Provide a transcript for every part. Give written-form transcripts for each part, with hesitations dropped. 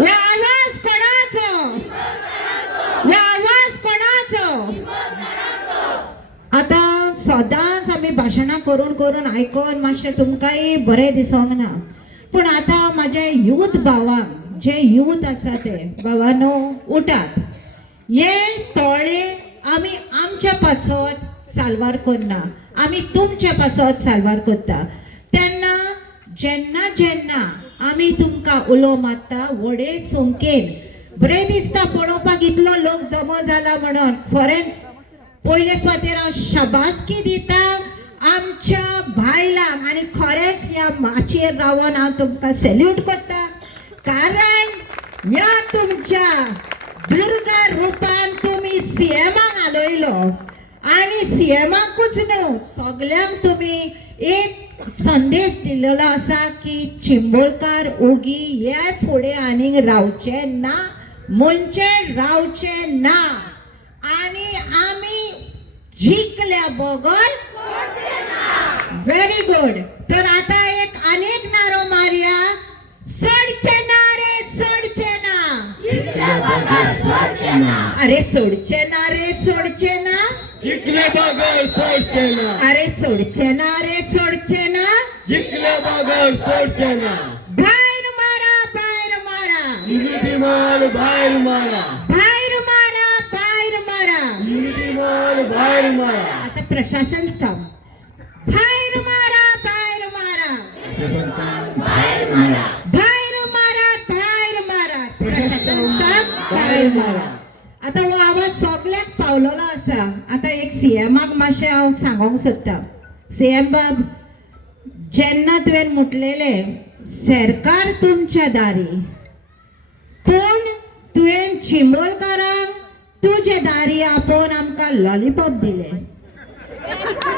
या आवाज कोणाचो? या आवाज कोणाचो? आता सदांच आम्ही भाशणां करून करून आयकोन मातशें तुमकांय बरें दिसोंक ना, पूण आतां म्हाजे यूथ भावांक जे यूथ आसा ते भावानो उठात. हे तोळे आमी आमच्या पासत साल्वार करना, आमी तुमच्या पासत साल्वार करता. तेन्ना जेन्ना जेन्ना आमी तुमकां उलो मारता व्हडे संख्येन बरें दिसता पळोवपाक इतलो लोक जमो जाला म्हणून. खरेंच पयले सुवातेर हांव शाबासकी दिता आमच्या बायलांक आनी खरेंच ह्या माचयेर रावन हांव तुमकां सॅल्यूट करता. कारण ह्या तुमच्या दुर्गा रुपान तुमी सीएमाक हालयलो आनी सीएमाकूच न्हू सगळ्यांक तुमी एक संदेश दिल्लो आसा की चिंबोळकार ओगी हे फुडें आनीक रावचे ना, म्हणजे रावचे ना. आनी आमी जिखल्या बगर व्हेरी गुड. तर आता एक अनेक नारो मारया. सोडचे ना रे सोडचे ना, अरे सोडचे ना रे सोडचे ना, जिंकले बगर सोडचे ना, अरे सोडचे ना रे सोडचे ना, जिंकले बगर सोडचे ना. बाहेर मारा बाहेर मारा, युनिटी मार बाहेर मारा, बाहेर मारा बाहेर मारा. युनिटी मार बाहेर मारा. आता प्रशासन काम बाहेर मारा बाहेर मारा, बाहेर मारा. बाहेर मारा बाहेर मारा. प्रशासन स्थाप बाहेर मारा. आता हो आवाज सगळ्याक पावलेलो आसा. आता एक सीएमाक मातशें हांव सांगोंक सोदता. सीएम बाब, जेन्ना तुवें म्हटलेले सरकार तुमच्या दारी, पूण तुवें चिंबोलकारांक तुजे दारी आपोवन आमकां लॉलीपॉप दिले.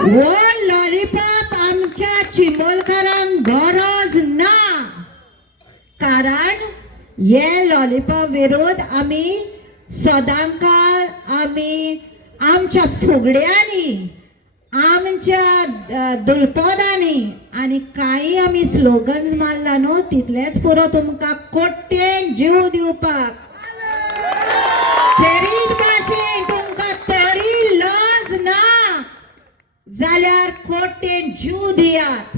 वो लॉलीपॉप आमच्या चिंबोलकारांक गरज ना. कारण हे लॉलीपॉप विरोध आमी सदांकाळ आमी आमच्या फुगड्यांनी, आमच्या दुलपदांनी आनी काही आमी स्लोगन्स मारला न्हू, तितलेच पुरो तुमकां कोट्टेन जीव दिवपाक. खेरीत भाशेन तुमकां तरी लज ना जाल्यार कोट्टेन जीव दियात.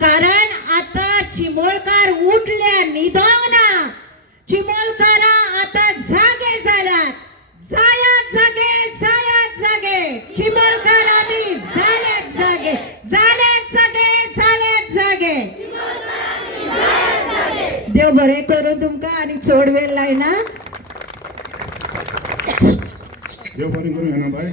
कारण आता चिंबोळकार उठल्या न्हिदोंक ना. चिंबोळकारां आता जागे जाल्यात. जायात जागे जायात जागे. चिंबोळकार आमी जाल्यात जागे जाल्यात जागे जाल्यात जागे. देव बरें करूं तुमकां आनी चड वेळ लायना. देव बरें करूं येना बाय.